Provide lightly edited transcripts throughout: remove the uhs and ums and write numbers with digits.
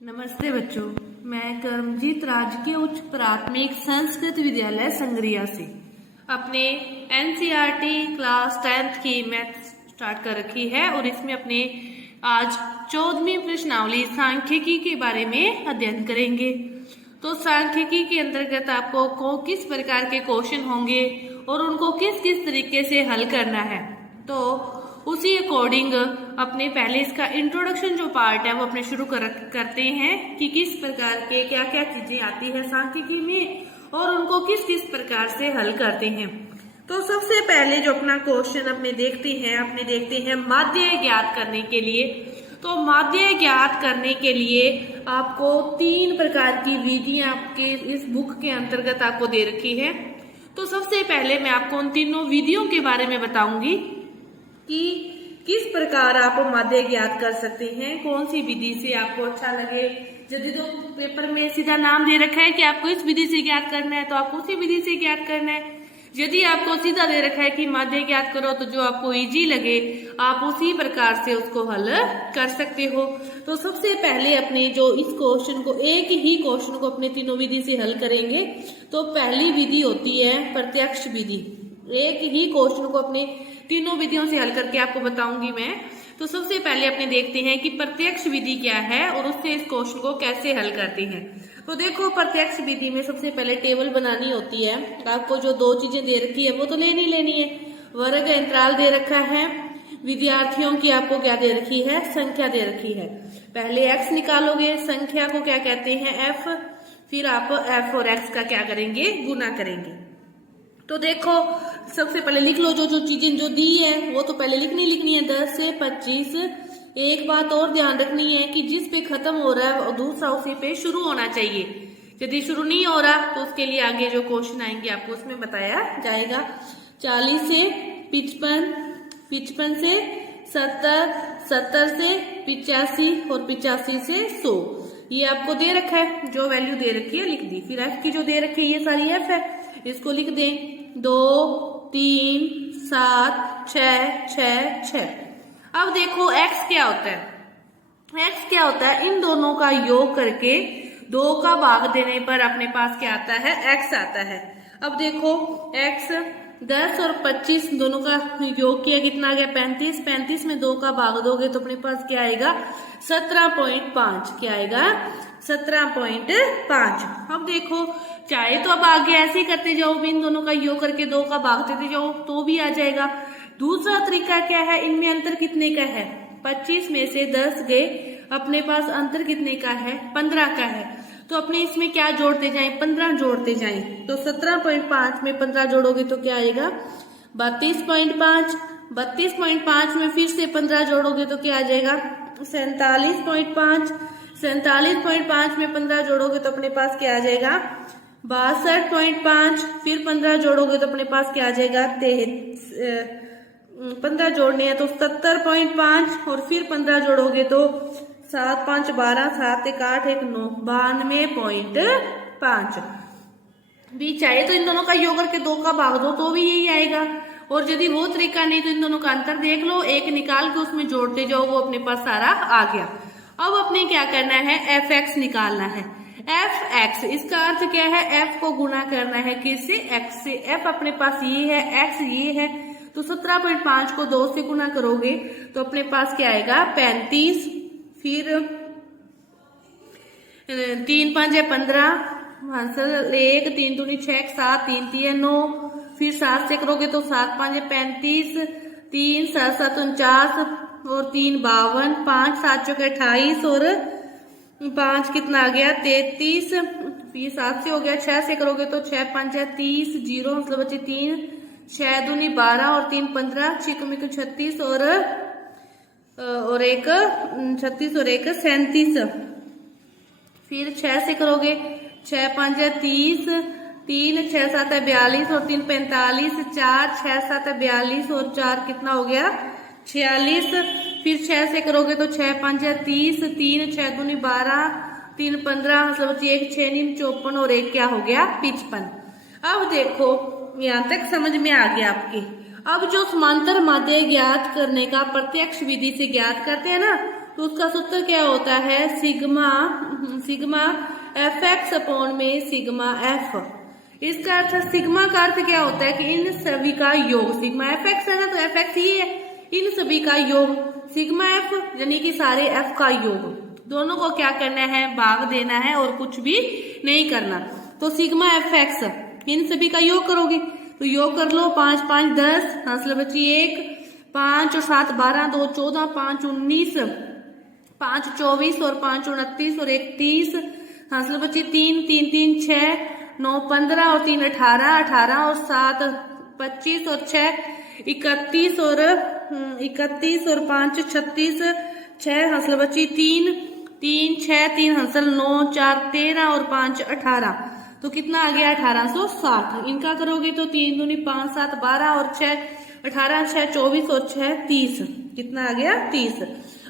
नमस्ते बच्चों, मैं कर्मजीत राजकीय उच्च प्राथमिक संस्कृत विद्यालय संग्रिया से अपने एनसीईआरटी क्लास 10th की मैथ स्टार्ट कर रखी है और इसमें अपने आज 14वीं प्रश्नावली सांख्यिकी के बारे में अध्ययन करेंगे। तो सांख्यिकी के अंतर्गत आपको किस प्रकार के क्वेश्चन होंगे और उनको किस किस तरीके से हल करना है, तो उसी अकॉर्डिंग अपने पहले इसका इंट्रोडक्शन जो पार्ट है वो अपने शुरू करते हैं कि किस प्रकार के क्या क्या चीजें आती है सांख्यिकी में और उनको किस किस प्रकार से हल करते हैं। तो सबसे पहले जो अपना क्वेश्चन अपने देखते हैं माध्य ज्ञात करने के लिए। तो माध्य ज्ञात करने के लिए आपको 3 प्रकार की विधियां आपके इस बुक के अंतर्गत आपको दे रखी है। तो सबसे पहले मैं आपको उन तीनों विधियों के बारे में बताऊंगी कि किस प्रकार आप माध्य ज्ञात कर सकते हैं, कौन सी विधि से आपको अच्छा लगे। यदि तो पेपर में सीधा नाम दे रखा है कि आपको इस विधि से ज्ञात करना है तो आपको उसी विधि से ज्ञात करना है। यदि आपको सीधा दे रखा है कि माध्य ज्ञात करो तो जो आपको इजी लगे आप उसी प्रकार से उसको हल कर सकते हो। तो सबसे पहले अपने जो इस क्वेश्चन को एक ही क्वेश्चन को अपने तीनों विधि से हल करेंगे। तो पहली विधि होती है प्रत्यक्ष विधि। एक ही क्वेश्चन को अपने तीनों विधियों से हल करके आपको बताऊंगी मैं। तो सबसे पहले अपने देखते हैं कि प्रत्यक्ष विधि क्या है और उससे इस क्वेश्चन को कैसे हल करते हैं। तो देखो, प्रत्यक्ष विधि में सबसे पहले टेबल बनानी होती है। आपको जो 2 चीजें दे रखी है वो तो लेनी है। वर्ग अंतराल दे रखा है, विद्यार्थियों की आपको क्या दे रखी है, संख्या दे रखी है। पहले x निकालोगे, संख्या को क्या कहते हैं, f, फिर आप f और x का क्या करेंगे, गुना करेंगे। तो देखो, सबसे पहले लिख लो जो चीजें जो दी है वो तो पहले लिखनी है 10 से 25। एक बात और ध्यान रखनी है कि जिस पे खत्म हो रहा है दूसरा उसी पे शुरू होना चाहिए। यदि शुरू नहीं हो रहा तो उसके लिए आगे जो क्वेश्चन आएंगे आपको उसमें बताया जाएगा। 40 से 55, 55 से 70, 70 से 85 और 85 से 100। ये आपको दे रखा है, जो वैल्यू दे रखी है लिख दी। फिर f की जो दे रखी है ये सारी f है, इसको लिख दें 2, 3, 7, 6। अब देखो x क्या होता है, इन दोनों का योग करके 2 का भाग देने पर अपने पास क्या आता है, x आता है। अब देखो x 10 और 25 दोनों का योग किया, कितना आ गया 35। 35 में 2 का भाग दोगे तो अपने पास क्या आएगा, 17.5। क्या आएगा, 17.5। अब देखो, चाहे तो अब आगे ऐसे ही करते जाओ, इन दोनों का योग करके 2 का भाग देते जाओ तो भी आ जाएगा। दूसरा तरीका क्या है, इनमें अंतर कितने का है, 25 में से 10 गए, अपने पास अंतर कितने का है, 15 का है। तो अपने इसमें क्या जोड़ते जाएं, 15 जोड़ते जाएं। तो 17.5 में 15 जोड़ोगे तो क्या आएगा, 32.5। 32.5 में फिर से 15 जोड़ोगे तो क्या आ जाएगा, 47.5। 47.5 में 15 जोड़ोगे तो अपने पास क्या आ जाएगा, 62.5। फिर 15 जोड़ोगे तो अपने पास क्या आ जाएगा, 15 जोड़ने हैं तो 70.5 और फिर 15 जोड़ोगे तो 7 5 12, 7 1 8 1 9, 92.5। भी चाहे तो इन दोनों का योग करके 2 का भाग दो तो भी यही आएगा। और यदि वो तरीका नहीं तो इन दोनों का अंतर देख लो, एक निकाल के उसमें जोड़ते जाओ, वो अपने पास सारा आ गया। अब अपने क्या करना है, fx निकालना है। fx इसका अर्थ क्या है, f को गुना करना है किससे, x से। f अपने पास ये है, x ये है, तो 17.5 को 2 से गुना करोगे तो अपने पास क्या आएगा, 35। फिर 3 5 है 15, 1 3 दूनी 6, 7 3 3 9। फिर 7 से करोगे तो 7 5 है 35, 3 7 7 49 और 3 52, 5 7 चौके 28 और 5 कितना आ गया, 33। फिर 7 से हो गया, 6 से करोगे तो 6 5 है 30, 0 मतलब बचे 3, 6 दूनी 12 और 3 15, 6 तुम 36 और 1 36 और 1 37। फिर 6 से करोगे, 6 5 है 30, 3 6 7 है 42 और 3 45, 4 6 7 है 42 और 4 कितना हो गया, 46। फिर 6 से करोगे तो 6 5 है 30, 3 6 दूनी 12, 3 15 मतलब 1 6 9 54 और 1 क्या हो गया, 55। अब देखो यहाँ तक समझ में आ गया आपके। अब जो समांतर माध्य ज्ञात करने का प्रत्यक्ष विधि से ज्ञात करते हैं ना, तो उसका सूत्र क्या होता है, सिग्मा एफ एक्स अपॉन में सिग्मा एफ। इसका अर्थ, सिग्मा का अर्थ क्या होता है कि इन सभी का योग, सिग्मा एफ एक्स है ना, तो एफ एक्स ये है, इन सभी का योग, सिग्मा एफ यानी कि सारे एफ का योग, दोनों को क्या करना है, भाग देना है और कुछ भी नहीं करना। तो सिग्मा एफ एक्स इन सभी का योग करोगे तो योग कर लो, 5 5 10, हासिल बची 1, 5 और 7 12, 2 14, 5 19, 5 24 और 5 29 और 1 30, हासिल बची 3 3 3 6, 9 15 और 3 18, 18 और 7 25 और 6 31 और 31 और 5 36, 6 हासिल बची 3 3 6 3 हासिल 9 4 13 और 5 18, तो कितना आ गया 1860। इनका करोगे तो 3 दूनी 5 7 12 और 6 18, 6 24 और 6 30, कितना आ गया 30।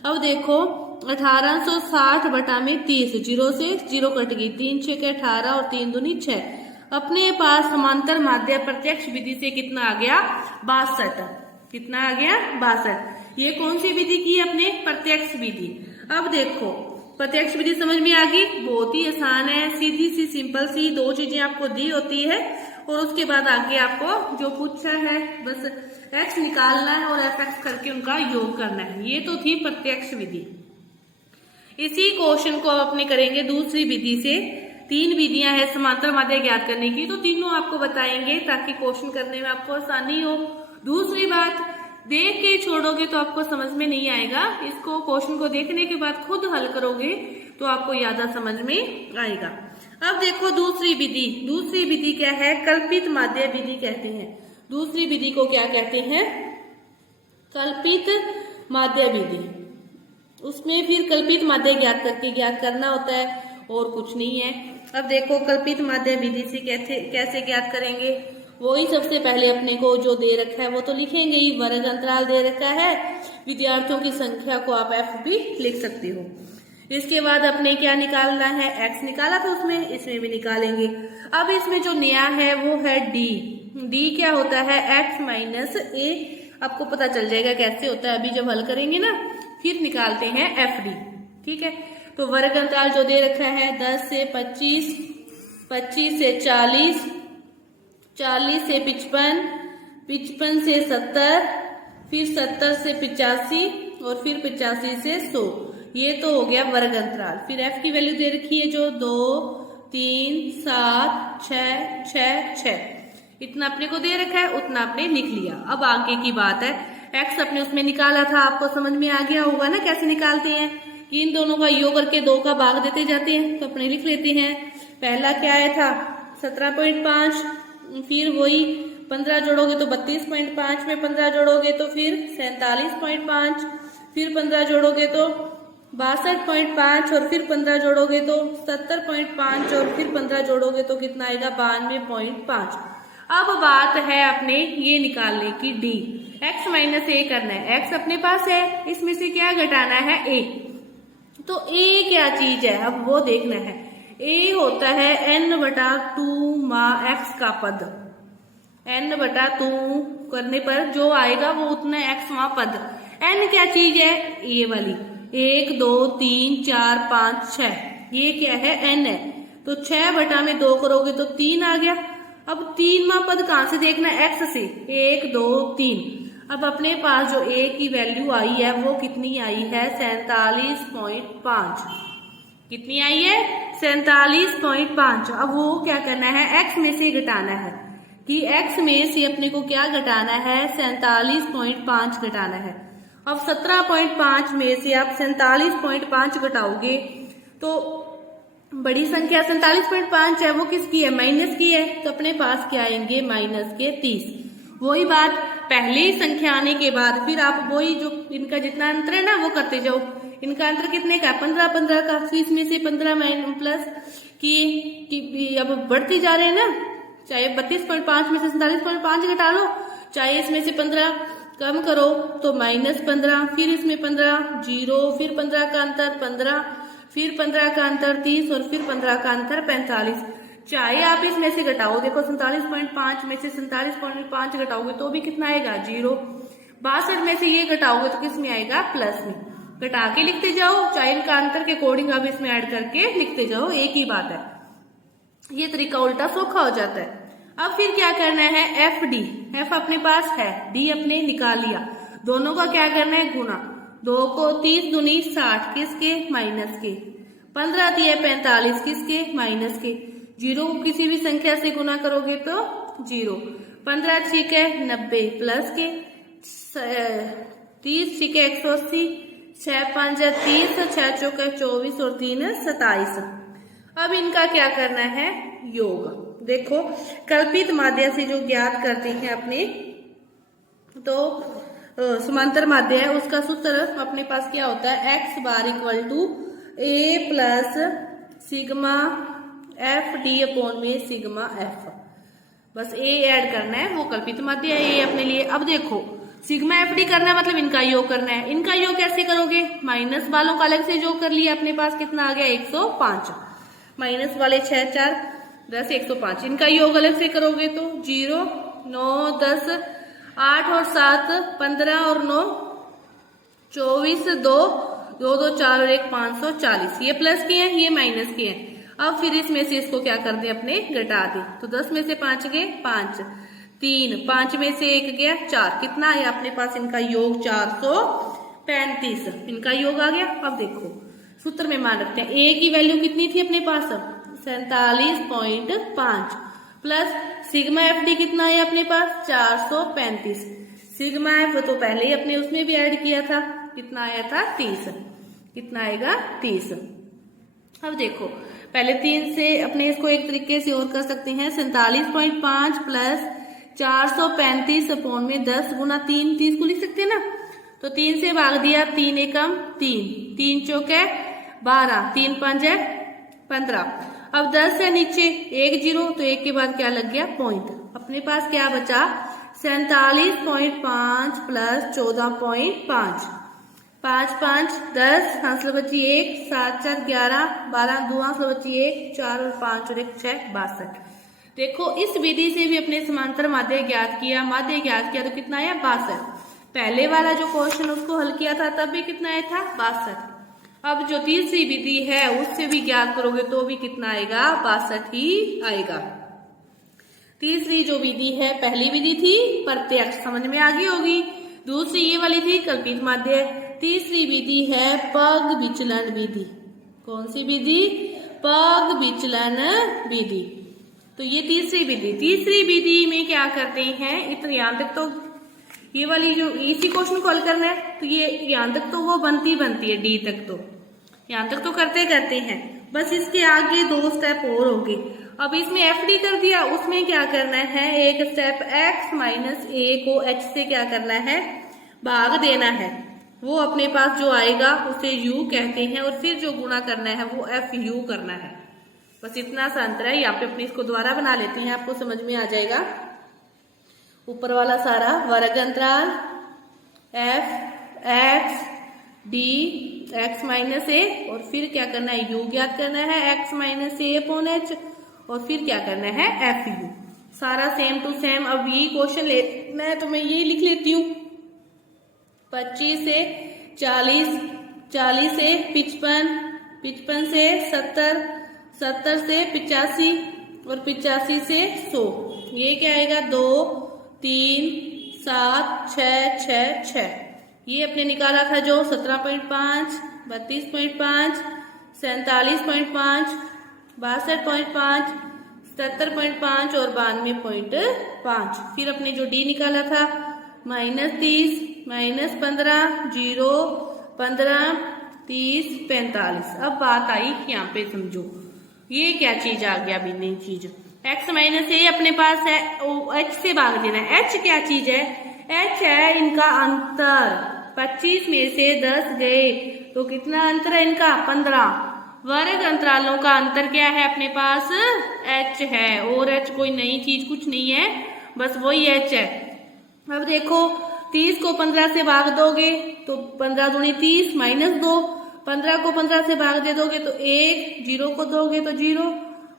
अब देखो 1860 बटा में 30, 0 से 0 कट गई, 3 6 के 18 और 3 दूनी 6। अपने पास समांतर माध्य प्रत्यक्ष विधि से कितना आ गया 62, कितना आ गया 62। ये कौन सी विधि की, अपने प्रत्यक्ष विधि। अब देखो प्रत्यक्ष विधि समझ में आ गई, बहुत ही आसान है, सीधी सी सिंपल सी, दो चीजें आपको दी होती है और उसके बाद आगे आपको जो पूछा है बस x निकालना है और fx करके उनका योग करना है। ये तो थी प्रत्यक्ष विधि। इसी क्वेश्चन को अपने करेंगे दूसरी विधि से। 3 विधियां हैं समांतर माध्य ज्ञात करने की, तो तीनों आपको बताएंगे ताकि क्वेश्चन करने में आपको आसानी हो। दूसरी बात, देख के छोड़ोगे तो आपको समझ में नहीं आएगा, इसको क्वेश्चन को देखने के बाद खुद हल करोगे तो आपको ज्यादा समझ में आएगा। अब देखो दूसरी विधि क्या है, कल्पित माध्य विधि कहते हैं। दूसरी विधि को क्या कहते हैं, कल्पित माध्य विधि। उसमें फिर कल्पित माध्य ज्ञात करना होता है और कुछ नहीं है। अब देखो कल्पित माध्य विधि से कैसे ज्ञात करेंगे, वही सबसे पहले अपने को जो दे रखा है वो तो लिखेंगे ही, वर्ग अंतराल दे रखा है, विद्यार्थियों की संख्या को आप एफ भी लिख सकते हो। इसके बाद अपने क्या निकालना है, एक्स निकाला था उसमें, इसमें भी निकालेंगे। अब इसमें जो नया है वो है डी क्या होता है, एक्स माइनस ए। आपको पता चल जाएगा कैसे होता है, अभी जब हल करेंगे ना फिर निकालते हैं एफ डी, ठीक है। तो वर्ग अंतराल जो दे रखा है 10 से 25, 25 से 40, 40 से 55, 55 से 70, फिर 70 से 85 और फिर 85 से 100। ये तो हो गया वर्ग अंतराल। फिर f की वैल्यू दे रखी है जो 2 3 7 6 6 6, इतना अपने को दे रखा है, उतना आपने लिख लिया। अब आगे की बात है, x अपने उसमें निकाला था, आपको समझ में आ गया होगा ना कैसे निकालते हैं कि इन दोनों का योग करके 2 का भाग देते जाते हैं। तो अपने लिख लेते हैं, पहला क्या आया था 17.5, फिर वही 15 जोड़ोगे तो 32.5 में 15 जोड़ोगे तो फिर 47.5, फिर 15 जोड़ोगे तो 62.5 और फिर 15 जोड़ोगे तो 70.5 और फिर 15 जोड़ोगे तो कितना आएगा 92.5। अब बात है अपने ये निकालने की डी, x माइनस ए करना है। x अपने पास है, इसमें से क्या घटाना है a, तो a क्या चीज है अब वो देखना है। a होता है n/2 माँ x का पद, n/2 करने पर जो आएगा वो उतना x माँ पद। n क्या चीज है, ये वाली 1 2 3 4 5 6, ये क्या है n है। तो 6/2 करोगे तो 3 आ गया। अब 3 माँ पद कहाँ से देखना है, x से, 1 2 3। अब अपने पास जो a की वैल्यू आई है वो कितनी आई है 47.5, कितनी आई है 47.5। अब वो क्या करना है, x में से घटाना है कि x में से अपने को क्या घटाना है 47.5 घटाना है। अब 17.5 में से आप 47.5 घटाओगे तो बड़ी संख्या 47.5 है, वो किसकी है, माइनस की है, तो अपने पास क्या आएंगे माइनस के 30। वही बात पहली संख्या आने के बाद फिर आप वही जो इनका जितना अंतर है ना वो करते जाओ। इनका अंतर कितने का 15 15 का, तो इसमें से 15 प्लस की अब बढ़ती जा रहे हैं ना, चाहे 32.5 में से 47.5 घटा लो, चाहे इसमें से 15 कम करो तो -15, फिर इसमें 15 0, फिर 15 का अंतर 15, फिर 15 का अंतर 30 और फिर 15 का अंतर 45। चाहे आप इसमें से घटाओ, देखो 47.5 में से 47.5 घटाओगे तो भी कितना आएगा 0। 62 में से ये घटाओगे तो किस में आएगा प्लस में। घटा के लिखते जाओ, चाहे इनका अंतर के अकॉर्डिंग अब इसमें ऐड करके लिखते जाओ, एक ही बात है। ये तरीका उल्टा सौखा हो जाता है। अब फिर क्या करना है, एफ डी, एफ अपने पास है, डी अपने निकाल लिया, दोनों का क्या करना है, गुना। 2 को 30 दूनी 60, किसके, माइनस के। 15 दिए 45, किसके, माइनस के। 0 को किसी भी संख्या से गुना करोगे तो 0। 15 ठीक है 90 प्लस के, 30 ठीक है 180, 6 5 30, 6 चौका 24 और 3 27। अब इनका क्या करना है, योग। देखो कल्पित माध्य से जो ज्ञात करते हैं अपने, तो समांतर माध्य है उसका सूत्र अपने पास क्या होता है, x bar equal to a plus sigma f d upon में सिग्मा एफ। बस a ऐड करना है, वो कल्पित माध्य है ये अपने लिए। अब देखो सिग्मा एफ डी करना है, मतलब इनका योग करना है। इनका योग कैसे करोगे, माइनस वालों का अलग से योग कर लिया, अपने पास कितना आ गया 105, माइनस वाले 6 4 10 105। इनका योग अलग से करोगे तो 0 9 10 8 और 7 15 और 9 24, 2 2 2 4 और 1 540। ये प्लस के हैं, ये माइनस के हैं। अब फिर इसमें से इसको क्या कर दे, अपने घटा दे, तो 10 में से 5 गए 5, 3 5 में से 1 गया 4, कितना आया अपने पास इनका योग 435, इनका योग आ गया। अब देखो सूत्र में मान रखते हैं, a की वैल्यू कितनी थी अपने पास 47.5 प्लस सिग्मा एफ डी कितना है अपने पास 435। सिग्मा एफ तो पहले ही अपने उसमें भी ऐड किया था, कितना आया था 30, कितना आएगा 30। अब देखो पहले 3 से अपने इसको एक तरीके से और कर सकते हैं, 47.5 प्लस 435 अपॉन में 10 गुना 3, 30 को लिख सकते हैं ना, तो 3 से भाग दिया, 3 एकम 3, 3 चौके 12, 3 5 15। अब 10 से नीचे 1 0, तो 1 के बाद क्या लग गया पॉइंट, अपने पास क्या बचा 47.5 प्लस 14.5, 5 5 10, हासिल बची 1, 7 4 11, 12 2 हासिल बची 1, 4 और 5 और 1 6 62। देखो इस विधि से भी अपने समांतर माध्य ज्ञात किया, माध्य ज्ञात किया तो कितना आया 62। पहले वाला जो क्वेश्चन उसको हल किया था तब भी कितना आया था 62। अब जो तीसरी विधि है उससे भी ज्ञात करोगे तो भी कितना आएगा 62 ही आएगा। तीसरी जो विधि है, पहली विधि थी प्रत्यक्ष, समझ में आ गई होगी, दूसरी ये वाली थी कल्पित माध्य, तीसरी विधि है पग विचलन विधि। कौन सी विधि, पग विचलन विधि। तो ये तीसरी विधि, तीसरी विधि में क्या करते हैं, इतना यहाँ तक तो ये वाली जो इसी क्वेश्चन को हल करना है, तो ये यहाँ तक तो वो बनती है, डी तक तो यहाँ तक तो करते हैं, बस इसके आगे 2 स्टेप और होंगे। अब इसमें एफ डी कर दिया, उसमें क्या करना है, एक स्टेप x माइनस ए को h से क्या करना है, भाग देना है, वो अपने पास जो आएगा उसे u कहते हैं, और फिर जो गुणा करना है वो एफ यू करना है। बस इतना सा अंतर है, यहाँ पे अपने इसको दोबारा बना लेते हैं, आपको समझ में आ जाएगा। ऊपर वाला सारा वर्ग अंतराल f x d x minus a, और फिर क्या करना है यू ज्ञात करना है, x minus a upon h, और फिर क्या करना है एफ यू, सारा सेम टू सेम। अब यही क्वेश्चन लेना है तो मैं यही लिख लेती हूँ, 25 से 40, 40 से 55, 55 से 70, 70 से 85 और 85 से 100। ये क्या आएगा 2 3 7 6 6 6। ये अपने निकाला था जो 17.5, 32.5, 47.5, 62.5, 77.5 और 92.5। फिर अपने जो डी निकाला था -30, -15, 0, 15, 30, 45। अब बात आई यहाँ पे, समझो ये क्या चीज आ गया, अभी नई चीज, x माइनस ए अपने पास है, h से भाग देना है। h क्या चीज है, h है इनका अंतर, 25 में से 10 गए तो कितना अंतर है इनका 15। वर्ग अंतरालों का अंतर क्या है अपने पास, h है, और h कोई नई चीज कुछ नहीं है, बस वही h है। अब देखो 30 को 15 से भाग दोगे तो 15 दूनी 30 -2, 15 को 15 से भाग दे दोगे तो 1, 0 को दोगे तो 0,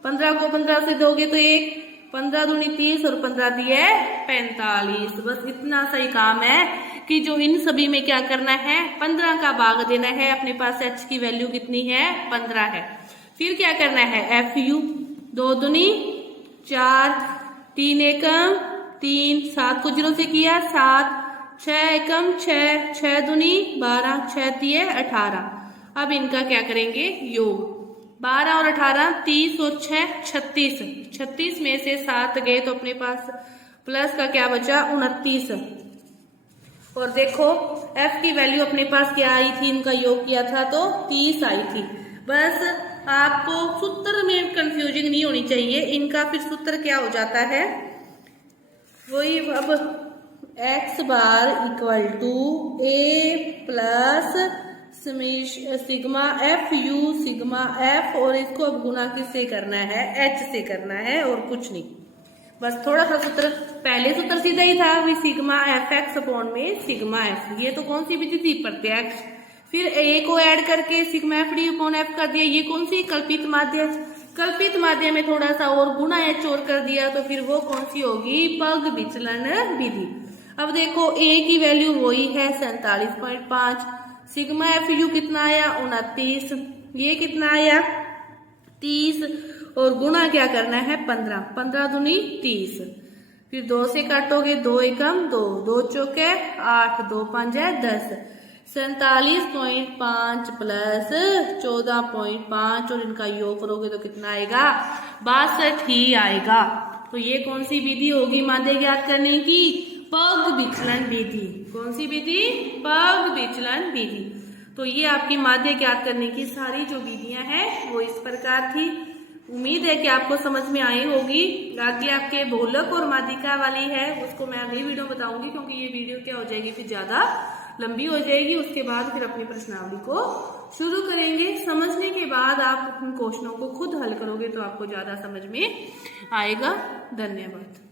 15 को 15 से दोगे तो 1, 15 दूनी 30 और 15 दिए 45। बस इतना सही काम है कि जो इन सभी में क्या करना है, 15 का भाग देना है। अपने पास h की वैल्यू कितनी है, 15 है। फिर क्या करना है, FU 2 दूनी 4, 3 एकम 3, 7 को 0 से किया 7, 6 एकम 6, 6 दूनी 12, 6 तिये 18। अब इनका क्या करेंगे, योग। 12 और 18 30 और 6 36, 36 में से 7 गए तो अपने पास प्लस का क्या बचा, 29। और देखो f की वैल्यू अपने पास क्या आई थी, इनका योग किया था तो 30 आई थी। बस आपको सूत्र में कंफ्यूजिंग नहीं होनी चाहिए। इनका फिर सूत्र क्या हो जाता है, वही अब x bar equal to a plus sigma FU sigma f, और इसको अब गुना किससे करना है, h से करना है और कुछ नहीं। बस थोड़ा सा सूत्र, पहले सूत्र सीधा ही था, भी सिग्मा fx अपॉन में सिग्मा f। ये तो कौन सी विधि थी, प्रत्यक्ष। फिर a को ऐड करके सिग्मा fd अपॉन f कर दिया। ये कौन सी, कल्पित माध्य। कल्पित माध्य में थोड़ा सा और गुना h और कर दिया तो फिर वो कौन सी होगी, पग विचलन विधि। अब देखो a की वैल्यू वही है 47.5, सिग्मा FU कितना आया, 29, ये कितना आया 30, और गुणा क्या करना है 15, 15 दूनी 30। फिर 2 से काटोगे 2 एकम 2, 2 चौके 8, 2 5 है 10, 47.5 प्लस 14.5, और इनका योग करोगे तो कितना आएगा, 62 ही आएगा। तो ये कौन सी विधि होगी माध्य ज्ञात करने की, पग विचलन विधि। कौन सी विधि, पग विचलन विधि। तो ये आपकी माध्य ज्ञात करने की सारी जो विधियां हैं वो इस प्रकार थी। उम्मीद है कि आपको समझ में आई होगी। आगे आपके बहुलक और माध्यिका वाली है, उसको मैं अगली वीडियो बताऊंगी, क्योंकि ये वीडियो क्या हो जाएगी, फिर ज्यादा लंबी हो जाएगी। उसके बाद फिर अपनी प्रश्नावली को शुरू करेंगे। समझने के बाद आप उन क्वेश्चनों को खुद हल करोगे तो आपको ज्यादा समझ में आएगा। धन्यवाद।